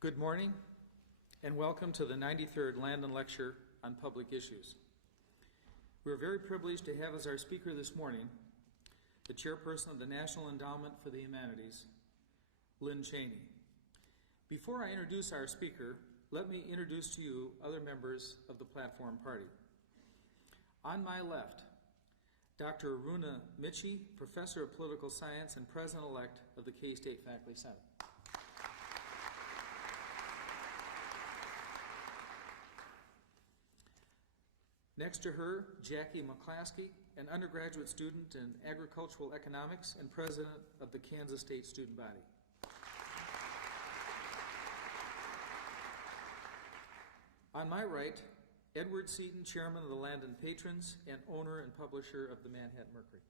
Good morning, and welcome to the 93rd Landon Lecture on Public Issues. We are very privileged to have as our speaker this morning the chairperson of the National Endowment for the Humanities, Lynne Cheney. Before I introduce our speaker, let me introduce to you other members of the platform party. On my left, Dr. Aruna Michi, Professor of Political Science and President-elect of the K-State Faculty Senate. Next to her, Jackie McClaskey, an undergraduate student in agricultural economics and president of the Kansas State Student Body. On my right, Edward Seaton, chairman of the Landon Patrons and owner and publisher of the Manhattan Mercury.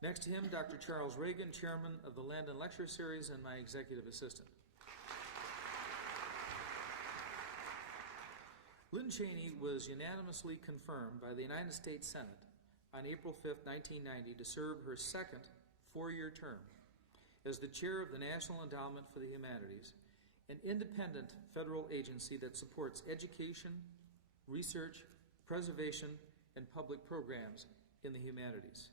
Next to him, Dr. Charles Reagan, chairman of the Landon Lecture Series and my executive assistant. Lynne Cheney was unanimously confirmed by the United States Senate on April 5, 1990, to serve her second four-year term as the chair of the National Endowment for the Humanities, an independent federal agency that supports education, research, preservation, and public programs in the humanities.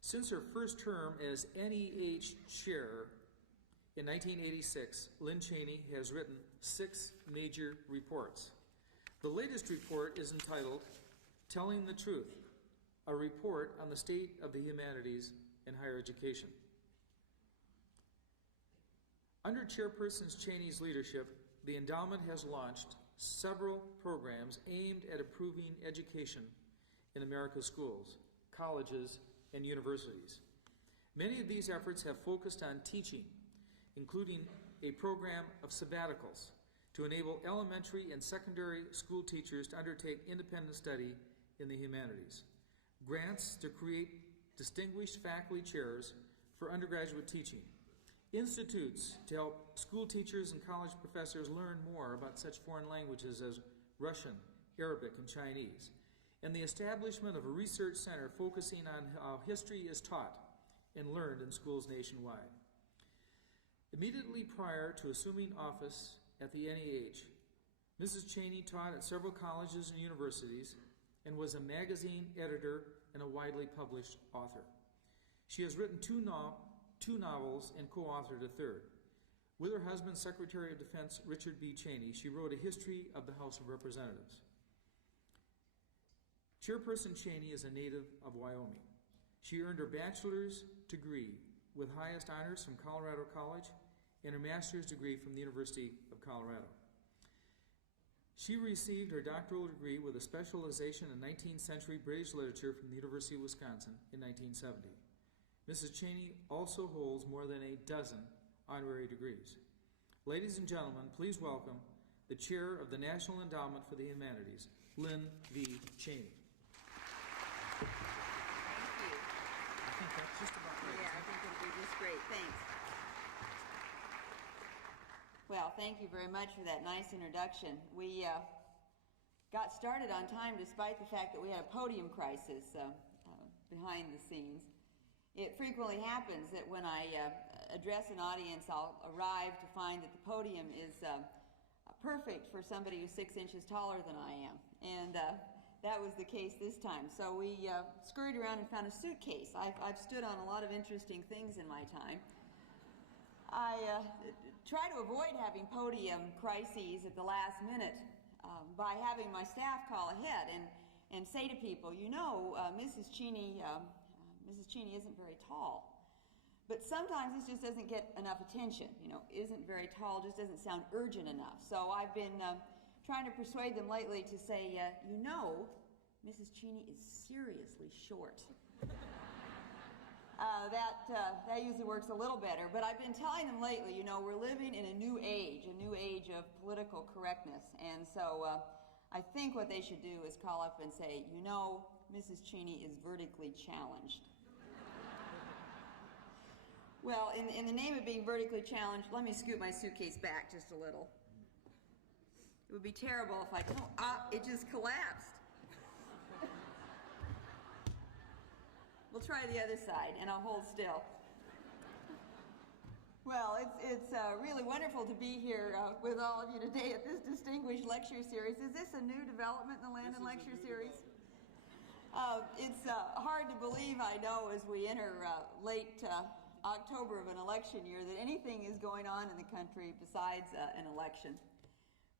Since her first term as NEH chair in 1986, Lynne Cheney has written 6 major reports. The latest report is entitled Telling the Truth, a report on the state of the humanities in higher education. Under Chairperson Cheney's leadership, the endowment has launched several programs aimed at improving education in America's schools, colleges, and universities. Many of these efforts have focused on teaching, including a program of sabbaticals to enable elementary and secondary school teachers to undertake independent study in the humanities, grants to create distinguished faculty chairs for undergraduate teaching, institutes to help school teachers and college professors learn more about such foreign languages as Russian, Arabic, and Chinese, and the establishment of a research center focusing on how history is taught and learned in schools nationwide. Immediately prior to assuming office at the NEH, Mrs. Cheney taught at several colleges and universities and was a magazine editor and a widely published author. She has written two novels and co-authored a third. With her husband, Secretary of Defense Richard B. Cheney, she wrote a history of the House of Representatives. Chairperson Cheney is a native of Wyoming. She earned her bachelor's degree with highest honors from Colorado College and her master's degree from the University of Colorado. She received her doctoral degree with a specialization in 19th century British literature from the University of Wisconsin in 1970. Mrs. Cheney also holds more than a dozen honorary degrees. Ladies and gentlemen, please welcome the chair of the National Endowment for the Humanities, Lynne V. Cheney. Thank you. I think that's just about right. Yeah, I think it'll be just great. Thanks. Well, thank you very much for that nice introduction. We got started on time despite the fact that we had a podium crisis behind the scenes. It frequently happens that when I address an audience, I'll arrive to find that the podium is perfect for somebody who's 6 inches taller than I am. And that was the case this time. So we scurried around and found a suitcase. I've stood on a lot of interesting things in my time. I try to avoid having podium crises at the last minute by having my staff call ahead and say to people, you know, Mrs. Cheney isn't very tall. But sometimes this just doesn't get enough attention. You know, isn't very tall just doesn't sound urgent enough. So I've been trying to persuade them lately to say, you know, Mrs. Cheney is seriously short. That usually works a little better. But I've been telling them lately, you know, we're living in a new age of political correctness. And so I think what they should do is call up and say, you know, Mrs. Cheney is vertically challenged. Well, in the name of being vertically challenged, let me scoot my suitcase back just a little. It would be terrible if it just collapsed. Well, We'll try the other side, and I'll hold still. Well, it's really wonderful to be here with all of you today at this distinguished lecture series. Is this a new development in the Landon Lecture Series? It's hard to believe, I know, as we enter late October of an election year, that anything is going on in the country besides an election.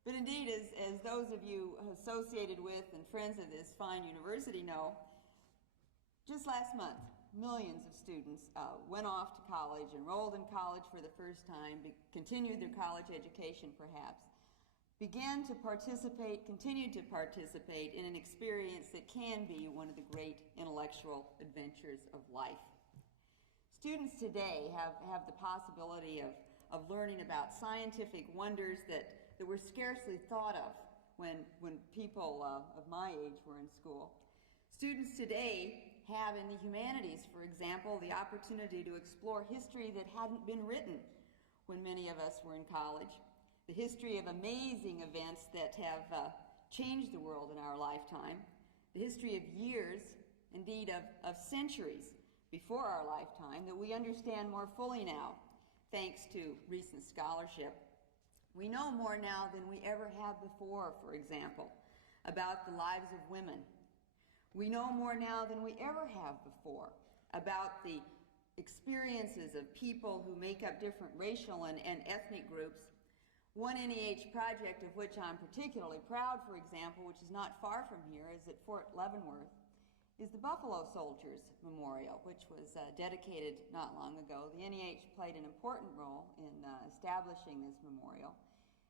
But indeed, as those of you associated with and friends of this fine university know, just last month, millions of students went off to college, enrolled in college for the first time, continued their college education perhaps, began to participate, continued to participate in an experience that can be one of the great intellectual adventures of life. Students today have the possibility of learning about scientific wonders that were scarcely thought of when people of my age were in school. Students today have in the humanities, for example, the opportunity to explore history that hadn't been written when many of us were in college, the history of amazing events that have changed the world in our lifetime, the history of years, indeed of centuries before our lifetime that we understand more fully now, thanks to recent scholarship. We know more now than we ever have before, for example, about the lives of women. We know more now than we ever have before about the experiences of people who make up different racial and ethnic groups. One NEH project of which I'm particularly proud, for example, which is not far from here, is at Fort Leavenworth, is the Buffalo Soldiers Memorial, which was dedicated not long ago. The NEH played an important role in establishing this memorial.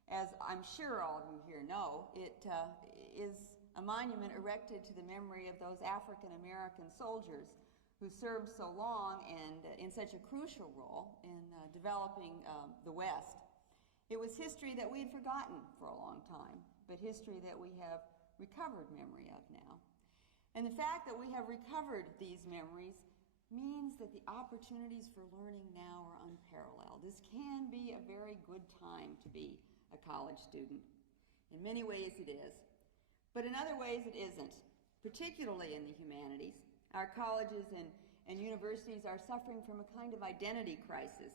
As I'm sure all of you here know, it is a monument erected to the memory of those African American soldiers who served so long and in such a crucial role in developing the West. It was history that we had forgotten for a long time, but history that we have recovered memory of now. And the fact that we have recovered these memories means that the opportunities for learning now are unparalleled. This can be a very good time to be a college student. In many ways it is, but in other ways it isn't, particularly in the humanities. Our colleges and universities are suffering from a kind of identity crisis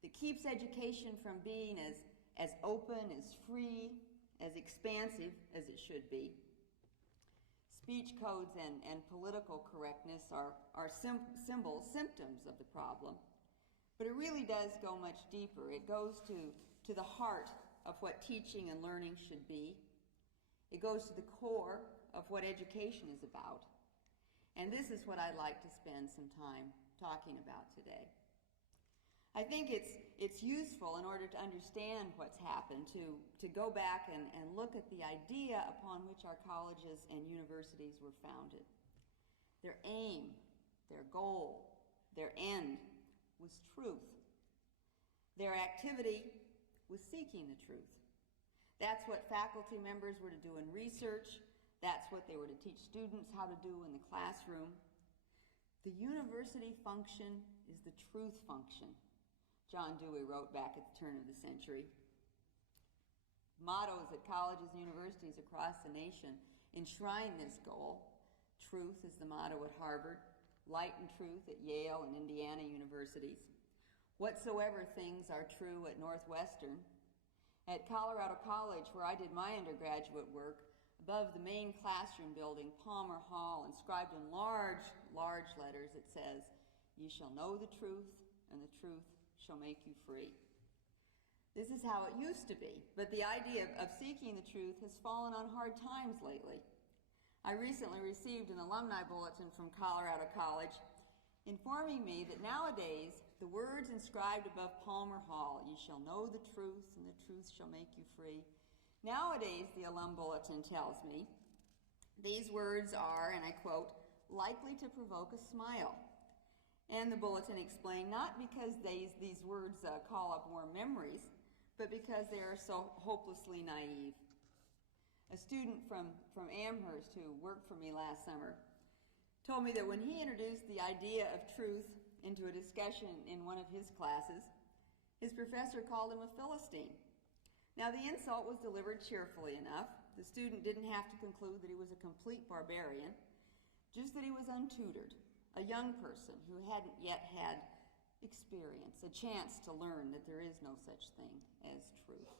that keeps education from being as open, as free, as expansive as it should be. Speech codes and political correctness are symptoms of the problem, but it really does go much deeper. It goes to the heart of what teaching and learning should be. It goes to the core of what education is about. And this is what I'd like to spend some time talking about today. I think it's useful in order to understand what's happened to go back and look at the idea upon which our colleges and universities were founded. Their aim, their goal, their end was truth. Their activity was seeking the truth. That's what faculty members were to do in research. That's what they were to teach students how to do in the classroom. The university function is the truth function, John Dewey wrote back at the turn of the century. Mottos at colleges and universities across the nation enshrine this goal. Truth is the motto at Harvard, light and truth at Yale and Indiana universities. Whatsoever things are true at Northwestern. At Colorado College, where I did my undergraduate work, above the main classroom building, Palmer Hall, inscribed in large, large letters, it says, "You shall know the truth, and the truth shall make you free." This is how it used to be, but the idea of seeking the truth has fallen on hard times lately. I recently received an alumni bulletin from Colorado College informing me that nowadays the words inscribed above Palmer Hall, "You shall know the truth, and the truth shall make you free," nowadays the alum bulletin tells me these words are, and I quote, "likely to provoke a smile." And the bulletin explained not because these words call up warm memories, but because they are so hopelessly naive. A student from Amherst who worked for me last summer told me that when he introduced the idea of truth into a discussion in one of his classes, his professor called him a Philistine. Now, the insult was delivered cheerfully enough. The student didn't have to conclude that he was a complete barbarian, just that he was untutored, a young person who hadn't yet had experience, a chance to learn that there is no such thing as truth.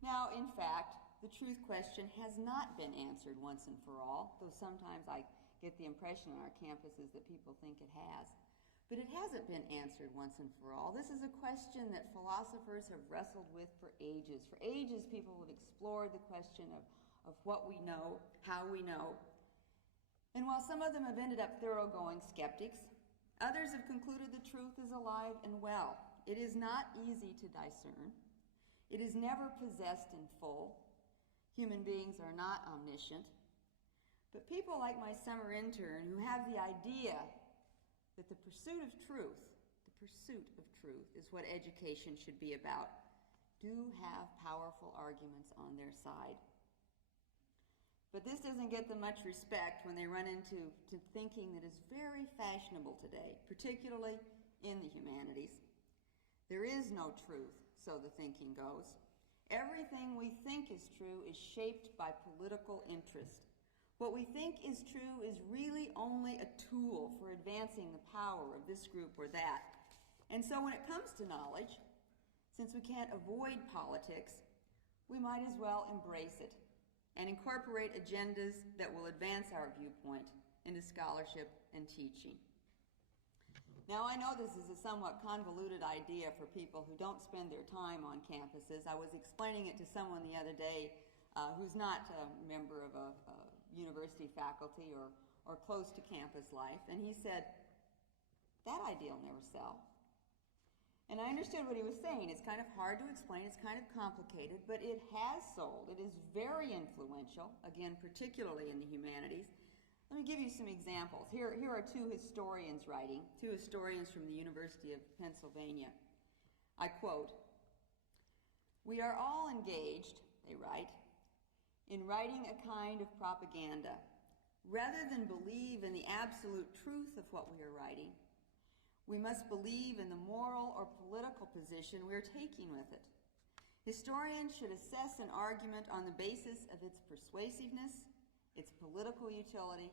Now, in fact, the truth question has not been answered once and for all, though sometimes I get the impression on our campuses that people think it has. But it hasn't been answered once and for all. This is a question that philosophers have wrestled with for ages. For ages, people have explored the question of what we know, how we know. And while some of them have ended up thoroughgoing skeptics, others have concluded the truth is alive and well. It is not easy to discern. It is never possessed in full. Human beings are not omniscient. But people like my summer intern who have the idea that the pursuit of truth is what education should be about, do have powerful arguments on their side. But this doesn't get them much respect when they run into thinking that is very fashionable today, particularly in the humanities. There is no truth, so the thinking goes. Everything we think is true is shaped by political interest. What we think is true is really only a tool for advancing the power of this group or that. And so when it comes to knowledge, since we can't avoid politics, we might as well embrace it and incorporate agendas that will advance our viewpoint into scholarship and teaching. Now, I know this is a somewhat convoluted idea for people who don't spend their time on campuses. I was explaining it to someone the other day who's not a member of a university faculty or close to campus life, and he said, that idea will never sell. And I understood what he was saying. It's kind of hard to explain, it's kind of complicated, but it has sold. It is very influential, again, particularly in the humanities. Let me give you some examples. Here are two historians writing, two historians from the University of Pennsylvania. I quote, "We are all engaged," they write, "in writing a kind of propaganda. Rather than believe in the absolute truth of what we are writing, we must believe in the moral or political position we are taking with it. Historians should assess an argument on the basis of its persuasiveness, its political utility,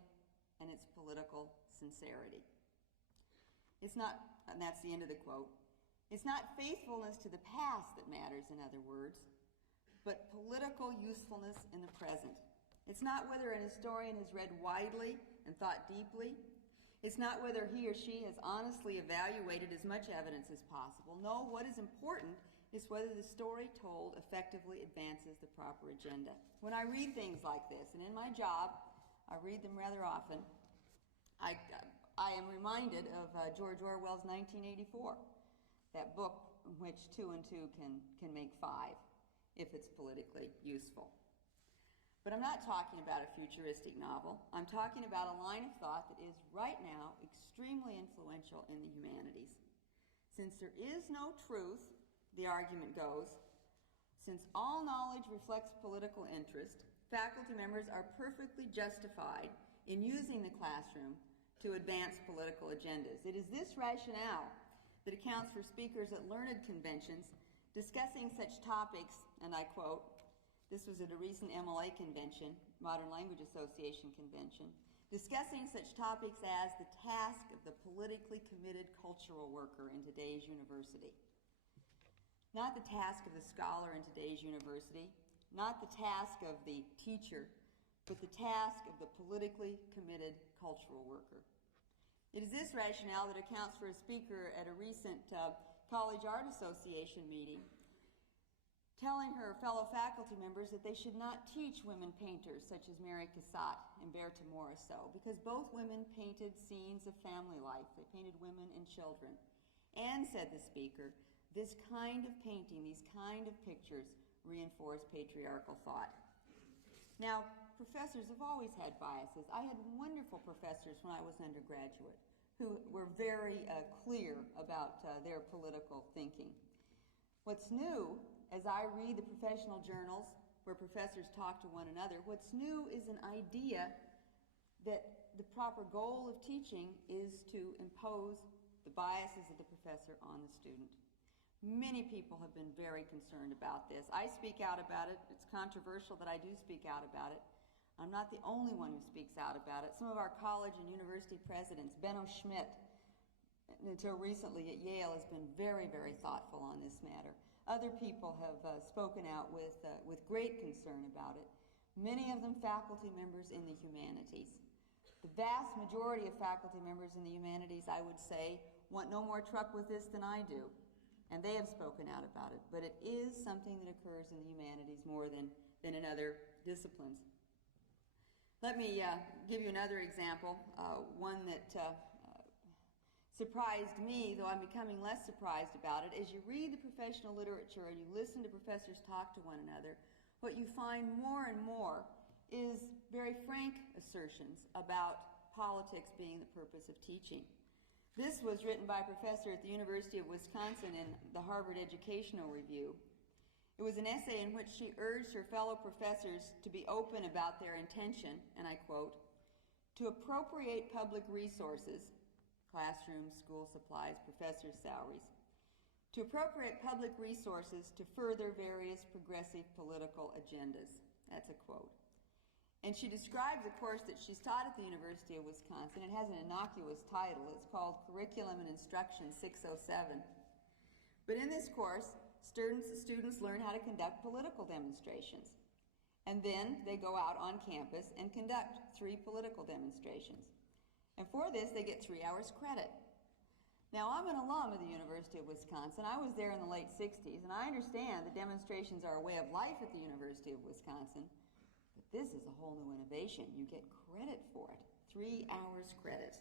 and its political sincerity." It's not, and that's the end of the quote, "It's not faithfulness to the past that matters, in other words, but political usefulness in the present. It's not whether an historian has read widely and thought deeply. It's not whether he or she has honestly evaluated as much evidence as possible. No, what is important is whether the story told effectively advances the proper agenda." When I read things like this, and in my job, I read them rather often, I am reminded of George Orwell's 1984, that book in which 2 and 2 can make 5, if it's politically useful. But I'm not talking about a futuristic novel. I'm talking about a line of thought that is right now extremely influential in the humanities. Since there is no truth, the argument goes, since all knowledge reflects political interest, faculty members are perfectly justified in using the classroom to advance political agendas. It is this rationale that accounts for speakers at learned conventions discussing such topics, and I quote, this was at a recent MLA convention, Modern Language Association convention, discussing such topics as the task of the politically committed cultural worker in today's university. Not the task of the scholar in today's university, not the task of the teacher, but the task of the politically committed cultural worker. It is this rationale that accounts for a speaker at a recent College Art Association meeting telling her fellow faculty members that they should not teach women painters such as Mary Cassatt and Bertha Morisot, because both women painted scenes of family life. They painted women and children. And, said the speaker, this kind of painting, these kind of pictures, reinforce patriarchal thought. Now, professors have always had biases. I had wonderful professors when I was an undergraduate who were very clear about their political thinking. What's new, as I read the professional journals where professors talk to one another, what's new is an idea that the proper goal of teaching is to impose the biases of the professor on the student. Many people have been very concerned about this. I speak out about it. It's controversial that I do speak out about it. I'm not the only one who speaks out about it. Some of our college and university presidents, Benno Schmidt, until recently at Yale, has been very, very thoughtful on this matter. Other people have spoken out with great concern about it. Many of them faculty members in the humanities. The vast majority of faculty members in the humanities, I would say, want no more truck with this than I do. And they have spoken out about it. But it is something that occurs in the humanities more than in other disciplines. Let me give you another example, one that surprised me, though I'm becoming less surprised about it. As you read the professional literature and you listen to professors talk to one another, what you find more and more is very frank assertions about politics being the purpose of teaching. This was written by a professor at the University of Wisconsin in the Harvard Educational Review. It was an essay in which she urged her fellow professors to be open about their intention, and I quote, to appropriate public resources, classrooms, school supplies, professors' salaries, to appropriate public resources to further various progressive political agendas. That's a quote. And she describes a course that she's taught at the University of Wisconsin. It has an innocuous title. It's called Curriculum and Instruction 607. But in this course, students learn how to conduct political demonstrations. And then they go out on campus and conduct 3 political demonstrations. And for this, they get 3 hours credit. Now, I'm an alum of the University of Wisconsin. I was there in the late 60s, and I understand that demonstrations are a way of life at the University of Wisconsin. But this is a whole new innovation. You get credit for it. 3 hours credit.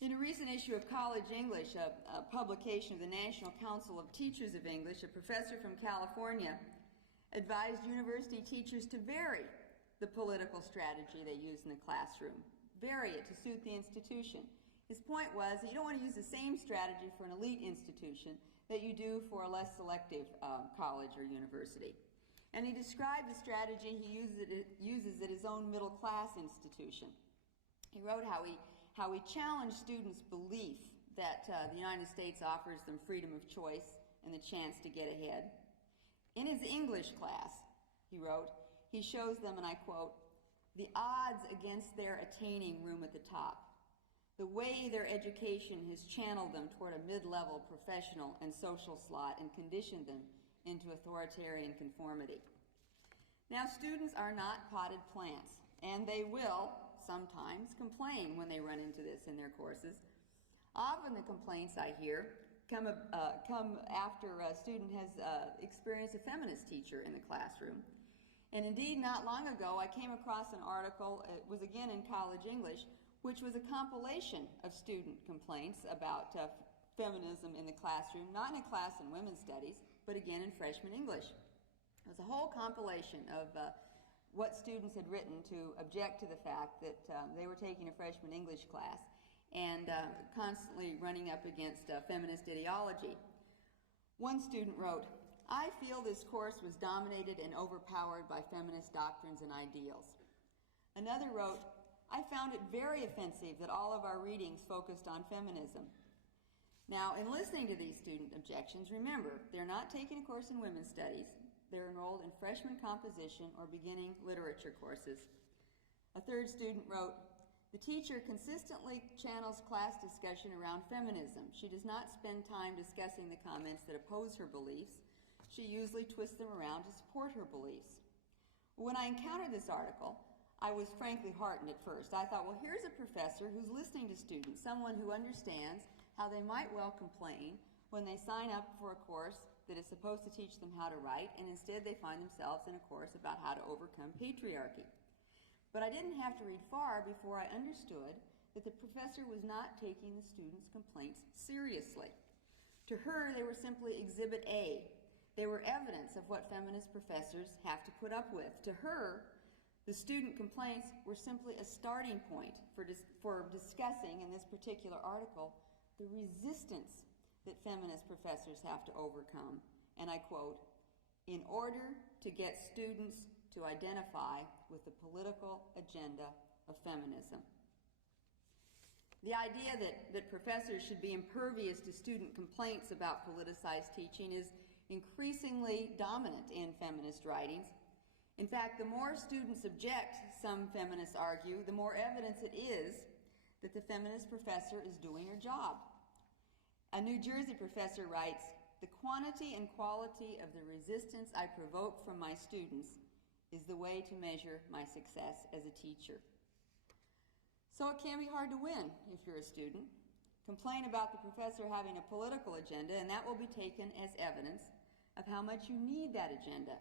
In a recent issue of College English, a publication of the National Council of Teachers of English, a professor from California advised university teachers to vary the political strategy they use in the classroom, vary it to suit the institution. His point was that you don't want to use the same strategy for an elite institution that you do for a less selective college or university. And he described the strategy he uses at his own middle-class institution. He wrote how he challenged students' belief that the United States offers them freedom of choice and the chance to get ahead. In his English class, he wrote, he shows them, and I quote, the odds against their attaining room at the top, the way their education has channeled them toward a mid-level professional and social slot and conditioned them into authoritarian conformity. Now, students are not potted plants, and they will sometimes complain when they run into this in their courses. Often the complaints I hear come after a student has experienced a feminist teacher in the classroom. And indeed, not long ago, I came across an article, it was again in College English, which was a compilation of student complaints about feminism in the classroom, not in a class in women's studies, but again in freshman English. It was a whole compilation of what students had written to object to the fact that they were taking a freshman English class and constantly running up against feminist ideology. One student wrote, I feel this course was dominated and overpowered by feminist doctrines and ideals. Another wrote, I found it very offensive that all of our readings focused on feminism. Now, in listening to these student objections, remember, they're not taking a course in women's studies. They're enrolled in freshman composition or beginning literature courses. A third student wrote, the teacher consistently channels class discussion around feminism. She does not spend time discussing the comments that oppose her beliefs. She usually twists them around to support her beliefs. When I encountered this article, I was frankly heartened at first. I thought, well, here's a professor who's listening to students, someone who understands how they might well complain when they sign up for a course that is supposed to teach them how to write, and instead they find themselves in a course about how to overcome patriarchy. But I didn't have to read far before I understood that the professor was not taking the students' complaints seriously. To her, they were simply Exhibit A. They were evidence of what feminist professors have to put up with. To her, the student complaints were simply a starting point for discussing, in this particular article, the resistance that feminist professors have to overcome. And I quote, in order to get students to identify with the political agenda of feminism. The idea that professors should be impervious to student complaints about politicized teaching is increasingly dominant in feminist writings. In fact, the more students object, some feminists argue, the more evidence it is that the feminist professor is doing her job. A New Jersey professor writes, "The quantity and quality of the resistance I provoke from my students is the way to measure my success as a teacher." So it can be hard to win if you're a student. Complain about the professor having a political agenda, and that will be taken as evidence of how much you need that agenda.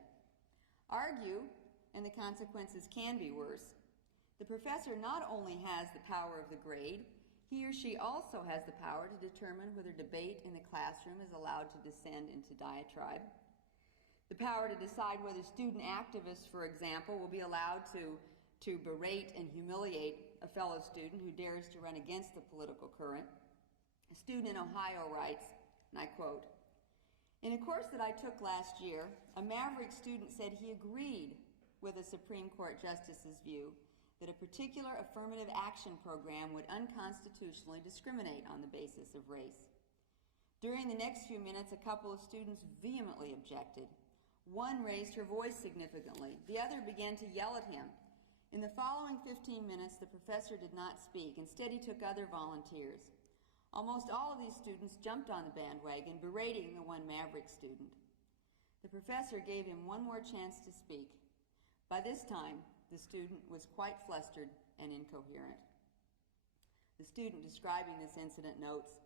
Argue, and the consequences can be worse. The professor not only has the power of the grade, he or she also has the power to determine whether debate in the classroom is allowed to descend into diatribe. The power to decide whether student activists, for example, will be allowed to berate and humiliate a fellow student who dares to run against the political current. A student in Ohio writes, and I quote, "In a course that I took last year, a maverick student said he agreed with a Supreme Court justice's view that a particular affirmative action program would unconstitutionally discriminate on the basis of race. During the next few minutes, a couple of students vehemently objected. One raised her voice significantly. The other began to yell at him. In the following 15 minutes, the professor did not speak. Instead, he took other volunteers. Almost all of these students jumped on the bandwagon, berating the one maverick student. The professor gave him one more chance to speak. By this time, the student was quite flustered and incoherent." The student describing this incident notes,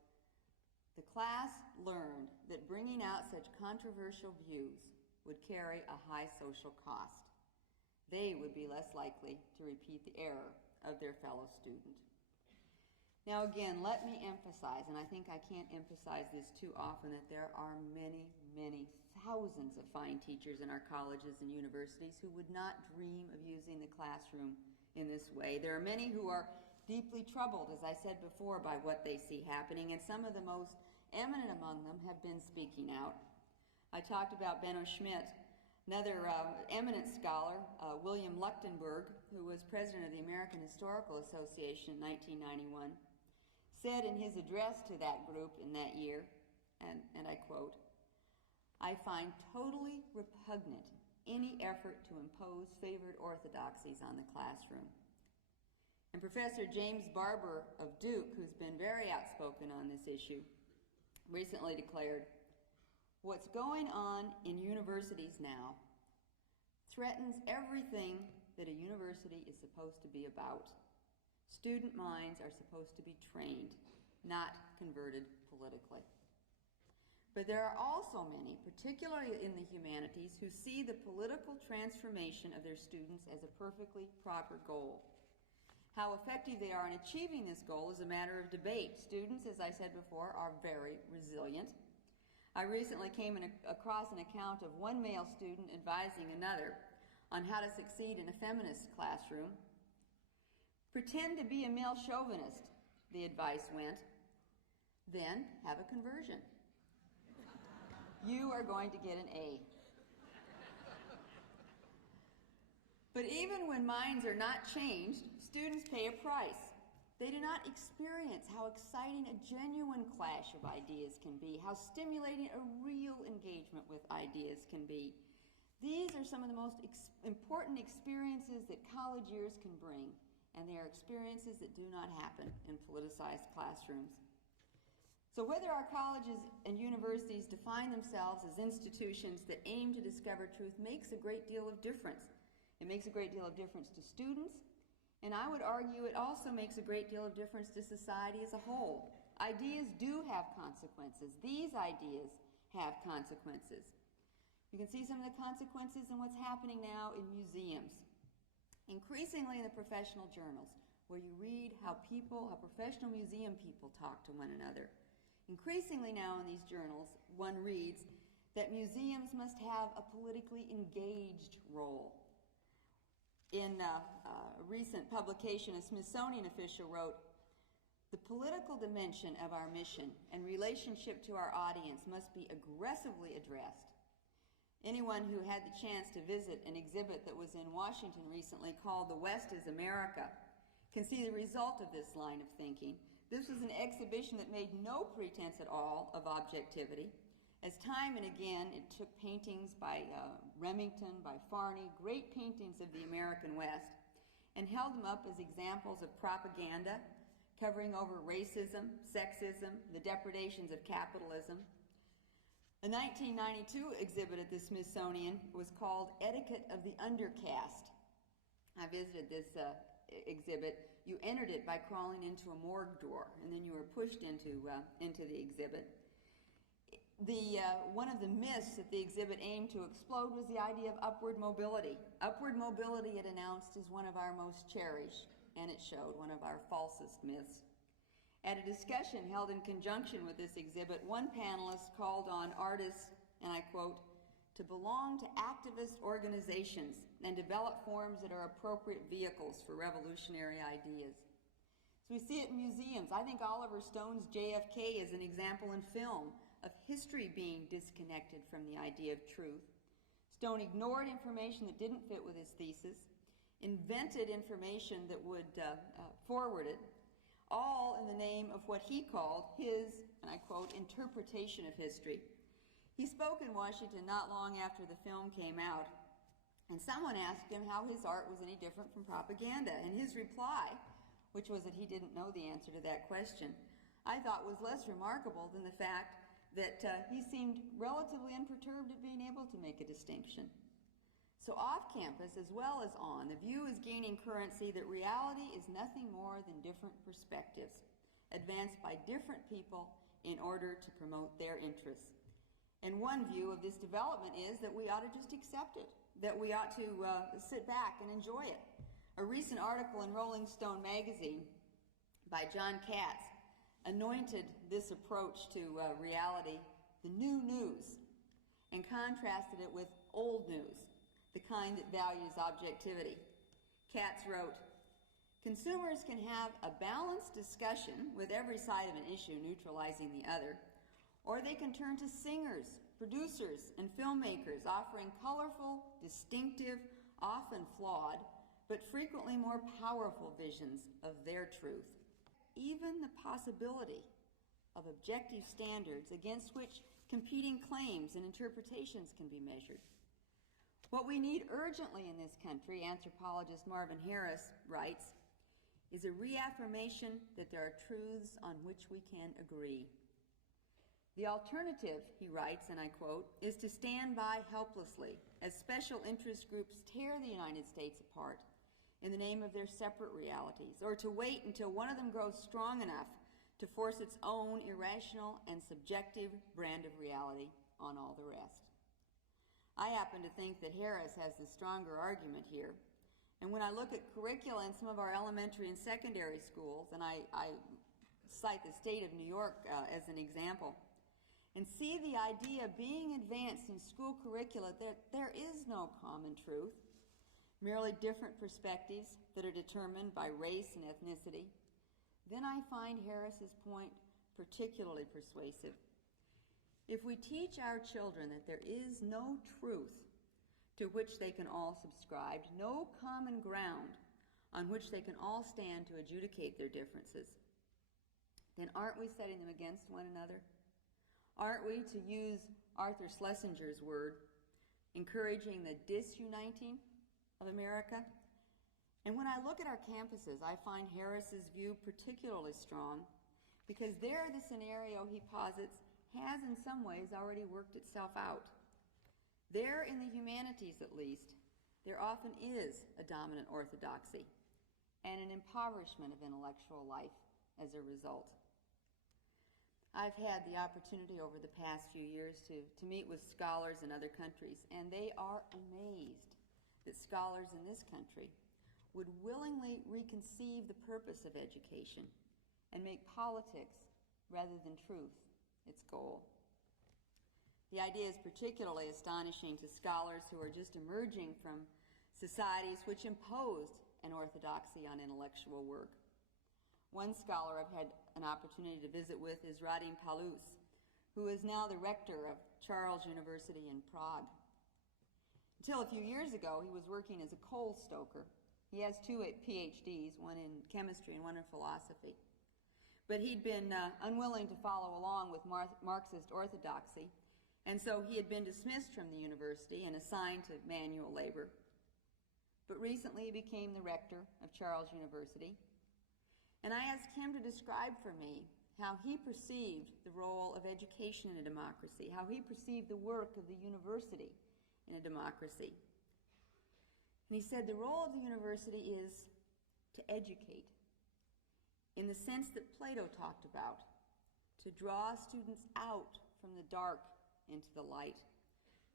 "The class learned that bringing out such controversial views would carry a high social cost. They would be less likely to repeat the error of their fellow student." Now again, let me emphasize, and I think I can't emphasize this too often, that there are many, many thousands of fine teachers in our colleges and universities who would not dream of using the classroom in this way. There are many who are deeply troubled, as I said before, by what they see happening, and some of the most eminent among them have been speaking out. I talked about Benno Schmidt. Another eminent scholar, William Leuchtenberg, who was president of the American Historical Association in 1991, said in his address to that group in that year, and I quote, "I find totally repugnant any effort to impose favored orthodoxies on the classroom." And Professor James Barber of Duke, who's been very outspoken on this issue, recently declared, "What's going on in universities now threatens everything that a university is supposed to be about. Student minds are supposed to be trained, not converted politically." But there are also many, particularly in the humanities, who see the political transformation of their students as a perfectly proper goal. How effective they are in achieving this goal is a matter of debate. Students, as I said before, are very resilient. I recently came across an account of one male student advising another on how to succeed in a feminist classroom. "Pretend to be a male chauvinist," the advice went, "then have a conversion. You are going to get an A." But even when minds are not changed, students pay a price. They do not experience how exciting a genuine clash of ideas can be, how stimulating a real engagement with ideas can be. These are some of the most important experiences that college years can bring, and they are experiences that do not happen in politicized classrooms. So whether our colleges and universities define themselves as institutions that aim to discover truth makes a great deal of difference. It makes a great deal of difference to students, and I would argue it also makes a great deal of difference to society as a whole. Ideas do have consequences. These ideas have consequences. You can see some of the consequences in what's happening now in museums. Increasingly in the professional journals, where you read how professional museum people talk to one another. Increasingly now in these journals, one reads that museums must have a politically engaged role. In a recent publication, a Smithsonian official wrote, "The political dimension of our mission and relationship to our audience must be aggressively addressed." Anyone who had the chance to visit an exhibit that was in Washington recently called "The West is America" can see the result of this line of thinking. This was an exhibition that made no pretense at all of objectivity. as time and again it took paintings by Remington, by Farney, great paintings of the American West, and held them up as examples of propaganda covering over racism, sexism, the depredations of capitalism. A 1992 exhibit at the Smithsonian was called Etiquette of the Undercast. I visited this exhibit. You entered it by crawling into a morgue door, and then you were pushed into the exhibit. One of the myths that the exhibit aimed to explode was the idea of upward mobility. Upward mobility, it announced, is one of our most cherished, and it showed one of our falsest myths. At a discussion held in conjunction with this exhibit, one panelist called on artists, and I quote, to belong to activist organizations and develop forms that are appropriate vehicles for revolutionary ideas. So we see it in museums. I think Oliver Stone's JFK is an example in film of history being disconnected from the idea of truth. Stone ignored information that didn't fit with his thesis, invented information that would forward it, all in the name of what he called his, and I quote, interpretation of history. He spoke in Washington not long after the film came out, and someone asked him how his art was any different from propaganda, and his reply, which was that he didn't know the answer to that question, I thought was less remarkable than the fact that he seemed relatively unperturbed at being able to make a distinction. So off campus, as well as on, the view is gaining currency that reality is nothing more than different perspectives, advanced by different people in order to promote their interests. And one view of this development is that we ought to just accept it, that we ought to sit back and enjoy it. A recent article in Rolling Stone magazine by John Katz anointed this approach to reality the new news and contrasted it with old news, the kind that values objectivity. Katz wrote, consumers can have a balanced discussion with every side of an issue neutralizing the other, or they can turn to singers, producers, and filmmakers offering colorful, distinctive, often flawed, but frequently more powerful visions of their truth. Even the possibility of objective standards against which competing claims and interpretations can be measured. What we need urgently in this country, anthropologist Marvin Harris writes, is a reaffirmation that there are truths on which we can agree. The alternative, he writes, and I quote, is to stand by helplessly as special interest groups tear the United States apart in the name of their separate realities, or to wait until one of them grows strong enough to force its own irrational and subjective brand of reality on all the rest. I happen to think that Harris has the stronger argument here. And when I look at curricula in some of our elementary and secondary schools, and I cite the state of New York as an example, and see the idea being advanced in school curricula that there is no common truth, merely different perspectives that are determined by race and ethnicity, then I find Harris's point particularly persuasive. If we teach our children that there is no truth to which they can all subscribe, no common ground on which they can all stand to adjudicate their differences, then aren't we setting them against one another? Aren't we, to use Arthur Schlesinger's word, encouraging the disuniting of America? And when I look at our campuses, I find Harris's view particularly strong because there the scenario he posits has in some ways already worked itself out. There in the humanities, at least, there often is a dominant orthodoxy and an impoverishment of intellectual life as a result. I've had the opportunity over the past few years to meet with scholars in other countries, and they are amazed that scholars in this country would willingly reconceive the purpose of education and make politics, rather than truth, its goal. The idea is particularly astonishing to scholars who are just emerging from societies which imposed an orthodoxy on intellectual work. One scholar I've had an opportunity to visit with is Radim Palus, who is now the rector of Charles University in Prague. Until a few years ago, he was working as a coal stoker. He has 2 PhDs, one in chemistry and one in philosophy. But he'd been unwilling to follow along with Marxist orthodoxy, And so he had been dismissed from the university and assigned to manual labor. But recently he became the rector of Charles University. And I asked him to describe for me how he perceived the role of education in a democracy, how he perceived the work of the university in a democracy. And he said the role of the university is to educate, in the sense that Plato talked about, to draw students out from the dark into the light,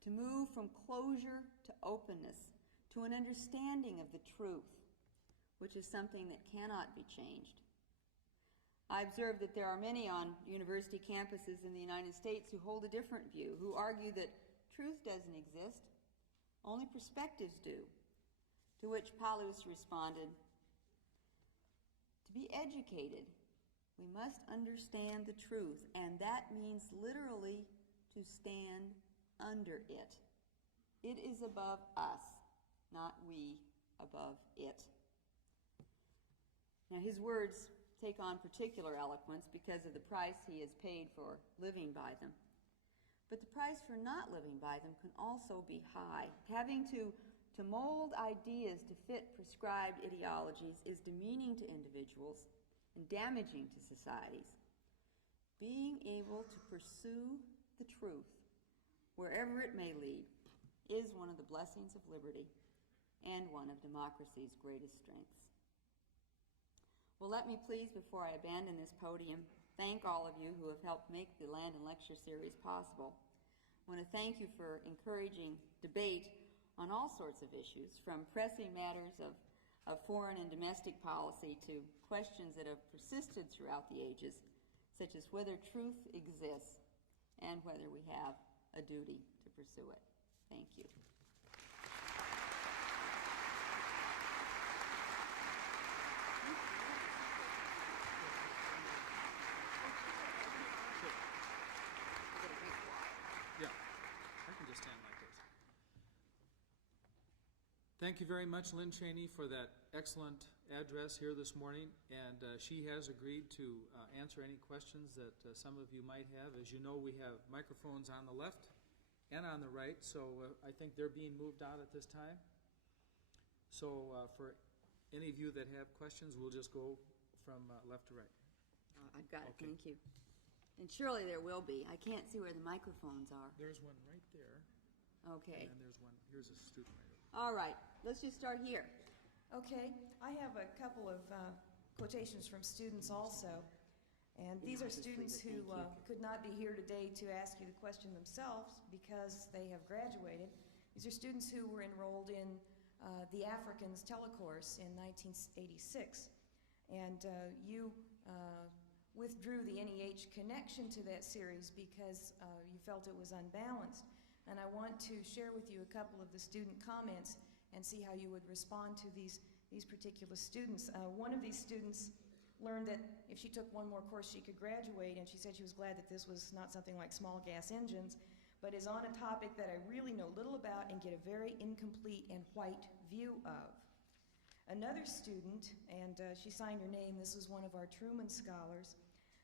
to move from closure to openness, to an understanding of the truth, which is something that cannot be changed. I observe that there are many on university campuses in the United States who hold a different view, who argue that truth doesn't exist, only perspectives do, to which Paulus responded, "To be educated, we must understand the truth, and that means literally to stand under it. It is above us, not we above it." Now, his words take on particular eloquence because of the price he has paid for living by them. But the price for not living by them can also be high. Having to mold ideas to fit prescribed ideologies is demeaning to individuals and damaging to societies. Being able to pursue the truth, wherever it may lead, is one of the blessings of liberty and one of democracy's greatest strengths. Well, let me please, before I abandon this podium, thank all of you who have helped make the Landon Lecture Series possible. I want to thank you for encouraging debate on all sorts of issues, from pressing matters of foreign and domestic policy to questions that have persisted throughout the ages, such as whether truth exists and whether we have a duty to pursue it. Thank you. Yeah, I can just stand like this. Thank you very much, Lynne Cheney, for that excellent address here this morning, and she has agreed to answer any questions that some of you might have. As you know, we have microphones on the left and on the right, so I think they're being moved out at this time. So for any of you that have questions, we'll just go from left to right. I've got it, Okay. thank you. And surely there will be. I can't see where the microphones are. There's one right there, Okay. and there's one. Here's a student right over. All right, let's just start here. Okay, I have a couple of quotations from students also. And these are students who could not be here today to ask you the question themselves because they have graduated. These are students who were enrolled in the Africans telecourse in 1986. And you withdrew the NEH connection to that series because you felt it was unbalanced. And I want to share with you a couple of the student comments and see how you would respond to these particular students. One of these students learned that if she took one more course she could graduate, and she said she was glad that this was not something like small gas engines, but is on a topic that I really know little about and get a very incomplete and white view of. Another student, and she signed her name, this was one of our Truman scholars,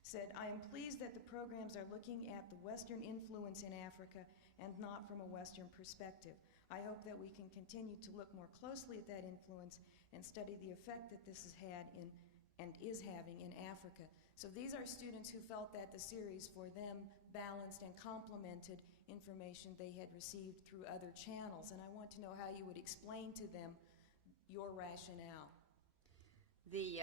said, "I am pleased that the programs are looking at the Western influence in Africa and not from a Western perspective. I hope that we can continue to look more closely at that influence and study the effect that this has had in and is having in Africa." So these are students who felt that the series for them balanced and complemented information they had received through other channels. And I want to know how you would explain to them your rationale. The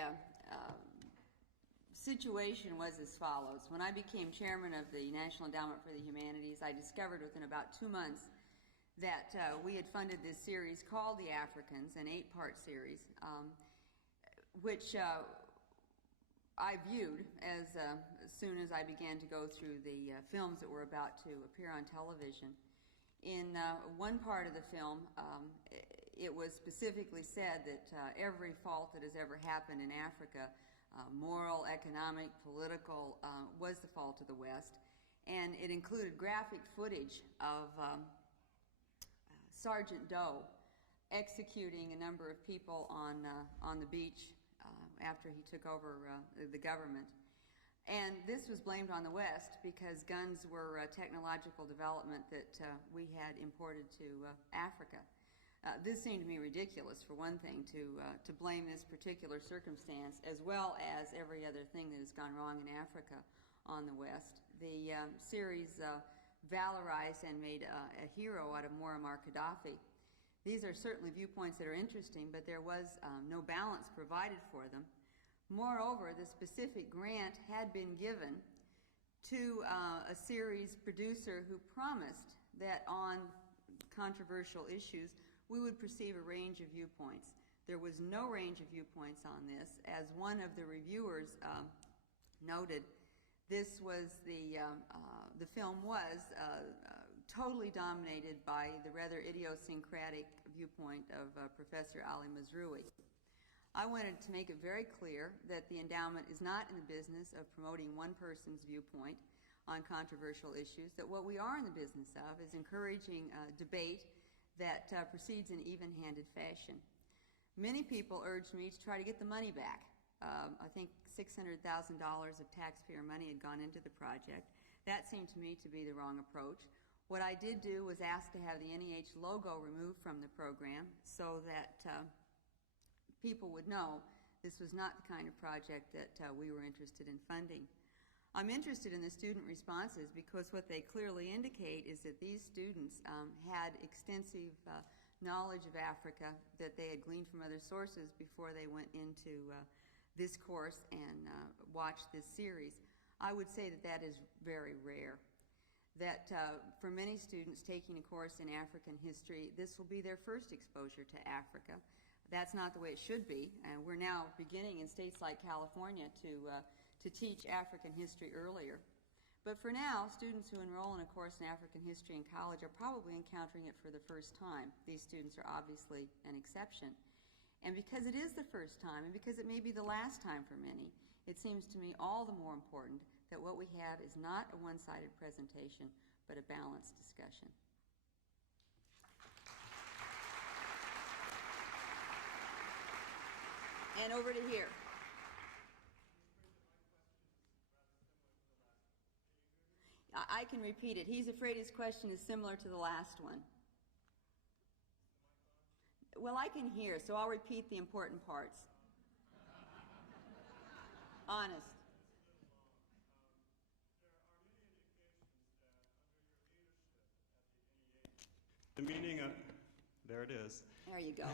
situation was as follows. When I became chairman of the National Endowment for the Humanities, I discovered within about 2 months that we had funded this series called The Africans, an 8-part series, which I viewed as soon as I began to go through the films that were about to appear on television. In one part of the film, it was specifically said that every fault that has ever happened in Africa, moral, economic, political, was the fault of the West. And it included graphic footage of Sergeant Doe executing a number of people on the beach after he took over the government. And this was blamed on the West because guns were a technological development that we had imported to Africa. This seemed to me ridiculous, for one thing, to blame this particular circumstance, as well as every other thing that has gone wrong in Africa, on the West. The series valorized and made a hero out of Muammar Gaddafi. These are certainly viewpoints that are interesting, but there was no balance provided for them. Moreover, the specific grant had been given to a series producer who promised that on controversial issues we would perceive a range of viewpoints. There was no range of viewpoints on this. As one of the reviewers noted, this was the film was totally dominated by the rather idiosyncratic viewpoint of Professor Ali Mazrui. I wanted to make it very clear that the endowment is not in the business of promoting one person's viewpoint on controversial issues, that what we are in the business of is encouraging debate that proceeds in even-handed fashion. Many people urged me to try to get the money back. I think $600,000 of taxpayer money had gone into the project. That seemed to me to be the wrong approach. What I did do was ask to have the NEH logo removed from the program so that people would know this was not the kind of project that we were interested in funding. I'm interested in the student responses because what they clearly indicate is that these students had extensive knowledge of Africa that they had gleaned from other sources before they went into this course and watched this series. I would say that that is very rare. That for many students taking a course in African history, this will be their first exposure to Africa. That's not the way it should be, and we're now beginning in states like California to teach African history earlier. But for now, students who enroll in a course in African history in college are probably encountering it for the first time. These students are obviously an exception. And because it is the first time, and because it may be the last time for many, it seems to me all the more important that what we have is not a one-sided presentation, but a balanced discussion. And over to here. I can repeat it. He's afraid his question is similar to the last one. Well, I can hear, so I'll repeat the important parts. Honest. The meaning of, there it is. There you go.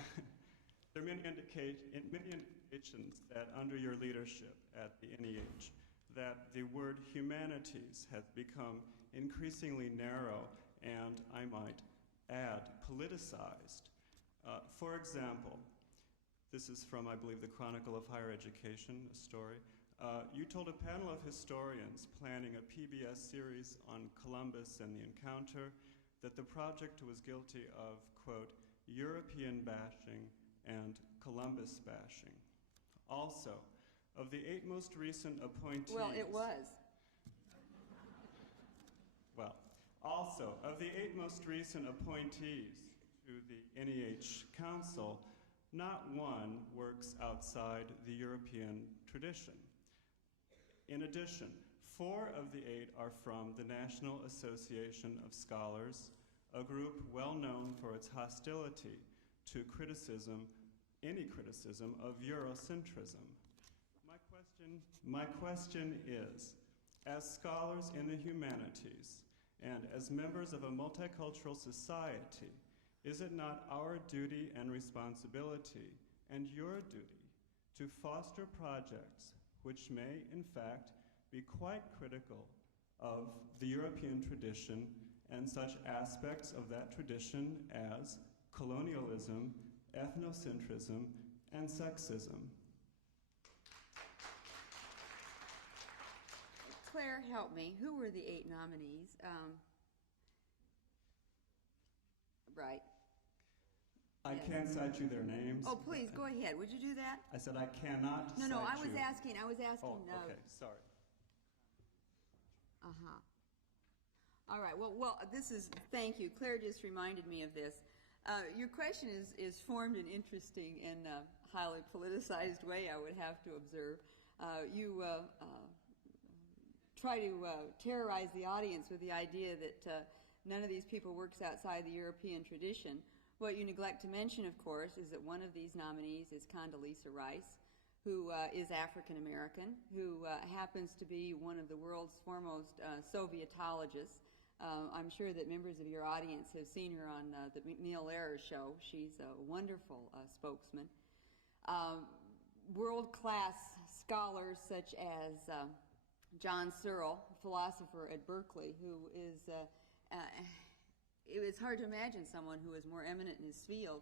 There are many indications that under your leadership at the NEH, that the word humanities has become increasingly narrow and, I might add, politicized. For example, this is from, I believe, the Chronicle of Higher Education, a story. You told a panel of historians planning a PBS series on Columbus and the encounter that the project was guilty of, quote, European bashing and Columbus bashing. Also, of the 8 most recent appointees... Well, it was. Well, also, of the 8 most recent appointees to the NEH Council, not one works outside the European tradition. In addition, 4 of the 8 are from the National Association of Scholars, a group well known for its hostility to criticism, any criticism of Eurocentrism. My question is, as scholars in the humanities and as members of a multicultural society, is it not our duty and responsibility and your duty to foster projects which may, in fact, be quite critical of the European tradition and such aspects of that tradition as colonialism, ethnocentrism, and sexism? Claire, help me. Who were the 8 nominees? Right. I can't cite you their names. Oh, please, go ahead. Would you do that? I said I cannot No, cite I you. was asking. Oh, okay, sorry. Uh-huh. All right, well, thank you. Claire just reminded me of this. Your question is formed in interesting and highly politicized way, I would have to observe. You try to terrorize the audience with the idea that none of these people works outside the European tradition. What you neglect to mention, of course, is that one of these nominees is Condoleezza Rice, who is African American, who happens to be one of the world's foremost Sovietologists. I'm sure that members of your audience have seen her on the McNeil Lehrer show. She's a wonderful spokesman. World-class scholars such as John Searle, philosopher at Berkeley, who is, it's hard to imagine someone who is more eminent in his field.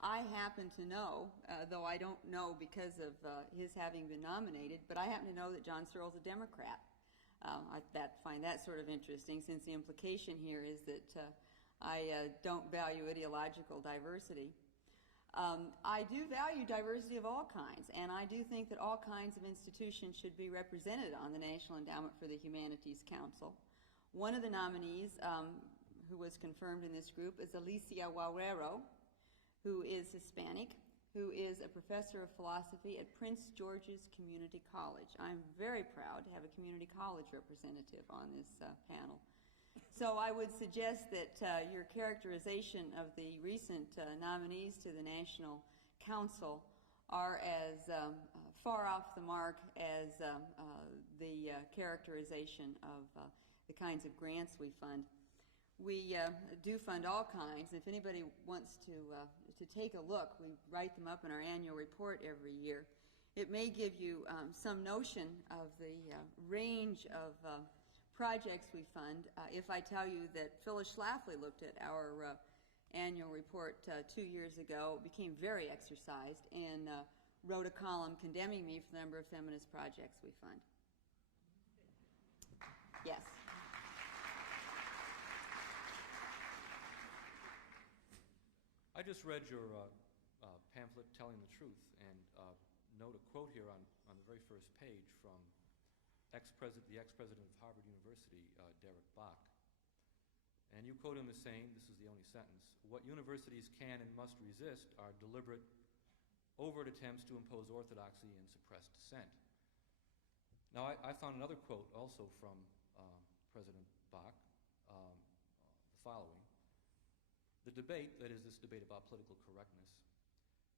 I happen to know, though I don't know because of his having been nominated, but I happen to know that John Searle's a Democrat. I find that sort of interesting, since the implication here is that I don't value ideological diversity. I do value diversity of all kinds, and I do think that all kinds of institutions should be represented on the National Endowment for the Humanities Council. One of the nominees who was confirmed in this group is Alicia Guerrero, who is Hispanic, who is a professor of philosophy at Prince George's Community College. I'm very proud to have a community college representative on this panel. So I would suggest that your characterization of the recent nominees to the National Council are as far off the mark as the characterization of the kinds of grants we fund. We do fund all kinds. If anybody wants to take a look, we write them up in our annual report every year. It may give you some notion of the range of projects we fund. If I tell you that Phyllis Schlafly looked at our annual report 2 years ago, became very exercised, and wrote a column condemning me for the number of feminist projects we fund. Yes. I just read your pamphlet, Telling the Truth, and note a quote here on the very first page from the ex-president of Harvard University, Derek Bach. And you quote him as saying, this is the only sentence, "What universities can and must resist are deliberate, overt attempts to impose orthodoxy and suppress dissent." Now, I found another quote also from President Bach, the following: "The debate, that is this debate about political correctness,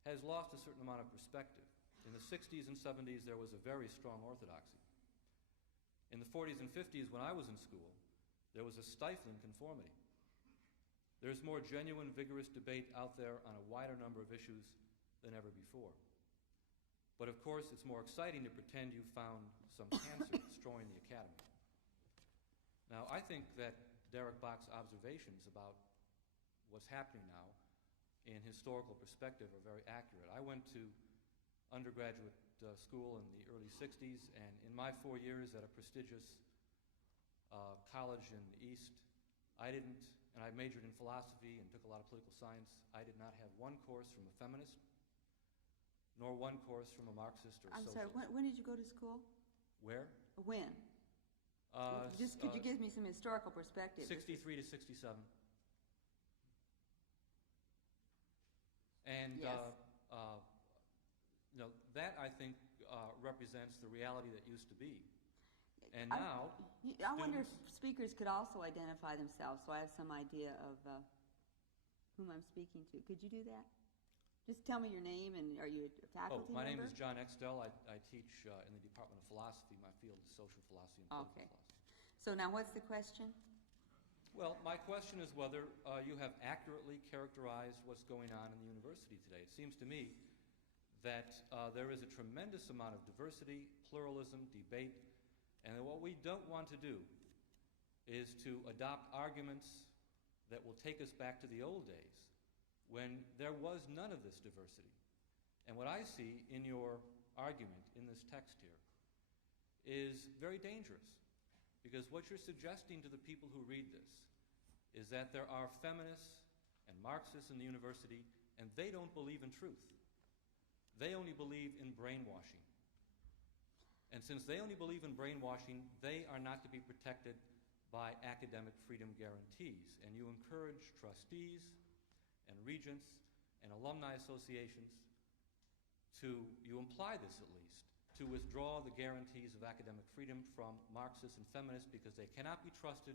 has lost a certain amount of perspective. In the 60s and 70s, there was a very strong orthodoxy. In the 40s and 50s, when I was in school, there was a stifling conformity. There's more genuine, vigorous debate out there on a wider number of issues than ever before. But of course, it's more exciting to pretend you found some cancer destroying the academy." Now, I think that Derek Bach's observations about what's happening now in historical perspective are very accurate. I went to undergraduate school in the early 60s, and in my 4 years at a prestigious college in the East, and I majored in philosophy and took a lot of political science, I did not have one course from a feminist, nor one course from a Marxist or socialist. I'm sorry, when did you go to school? Where? When? Just could you give me some historical perspective? 63 to 67. And yes. That, I think, represents the reality that used to be. And now, I wonder if speakers could also identify themselves, so I have some idea of whom I'm speaking to. Could you do that? Just tell me your name, and are you a faculty member? My name is John Extell. I teach in the Department of Philosophy. My field is social philosophy and political philosophy. So now what's the question? Well, my question is whether you have accurately characterized what's going on in the university today. It seems to me that there is a tremendous amount of diversity, pluralism, debate, and that what we don't want to do is to adopt arguments that will take us back to the old days when there was none of this diversity. And what I see in your argument in this text here is very dangerous, because what you're suggesting to the people who read this is that there are feminists and Marxists in the university, and they don't believe in truth. They only believe in brainwashing. And since they only believe in brainwashing, they are not to be protected by academic freedom guarantees. And you encourage trustees and regents and alumni associations you imply this at least, to withdraw the guarantees of academic freedom from Marxists and feminists because they cannot be trusted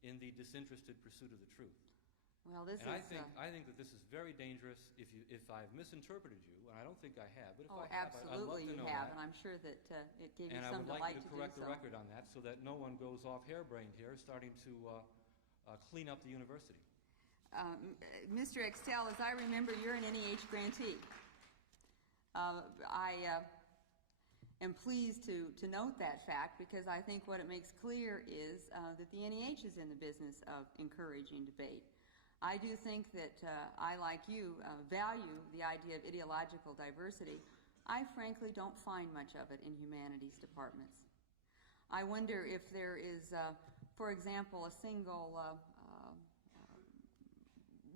in the disinterested pursuit of the truth. Well, this And is... I think that this is very dangerous if I've misinterpreted you, and I don't think I have, but if Oh, I have, absolutely I'd love to know you have, that. and I'm sure that it gave you And I some would like delight you to do correct so. the record on that so that no one goes off harebrained here starting to clean up the university. Mr. Extel, as I remember, you're an NEH grantee. I am pleased to note that fact because I think what it makes clear is that the NEH is in the business of encouraging debate. I do think that I, like you, value the idea of ideological diversity. I frankly don't find much of it in humanities departments. I wonder if there is, for example, a single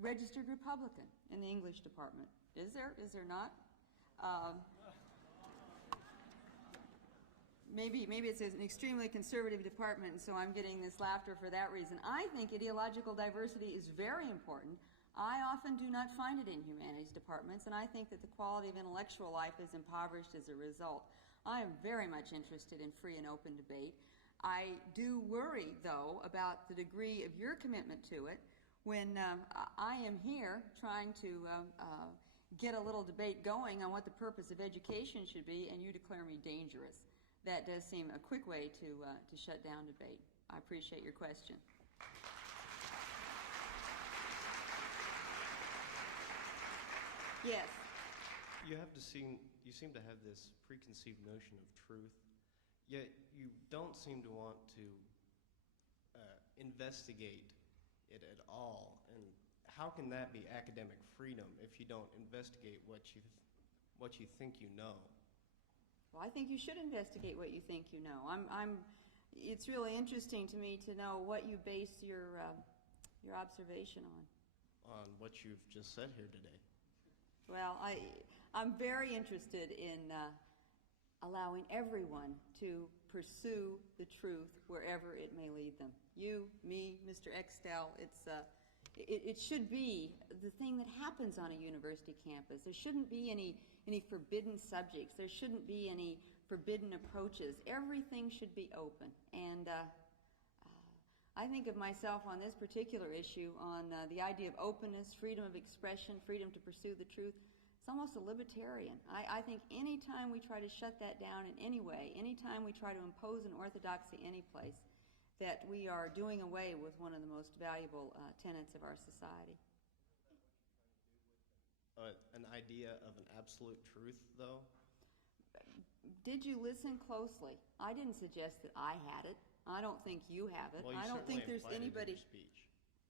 registered Republican in the English department. Is there? Is there not? Maybe it's an extremely conservative department, and so I'm getting this laughter for that reason. I think ideological diversity is very important. I often do not find it in humanities departments, and I think that the quality of intellectual life is impoverished as a result. I am very much interested in free and open debate. I do worry, though, about the degree of your commitment to it when I am here trying to get a little debate going on what the purpose of education should be, and you declare me dangerous. That does seem a quick way to shut down debate. I appreciate your question. Yes. You seem to have this preconceived notion of truth, yet you don't seem to want to investigate it at all. And how can that be academic freedom if you don't investigate what you think you know? Well, I think you should investigate what you think you know. It's really interesting to me to know what you base your observation on. On what you've just said here today. Well, I'm very interested in allowing everyone to pursue the truth wherever it may lead them. You, me, Mr. Extel, it should be the thing that happens on a university campus. There shouldn't be any forbidden subjects. There shouldn't be any forbidden approaches. Everything should be open. And I think of myself on this particular issue, on the idea of openness, freedom of expression, freedom to pursue the truth. It's almost a libertarian. I think any time we try to shut that down in any way, any time we try to impose an orthodoxy any place, that we are doing away with one of the most valuable tenets of our society. An idea of an absolute truth, though? Did you listen closely? I didn't suggest that I had it. I don't think you have it. Well, you I don't think there's certainly implied anybody. it in your speech.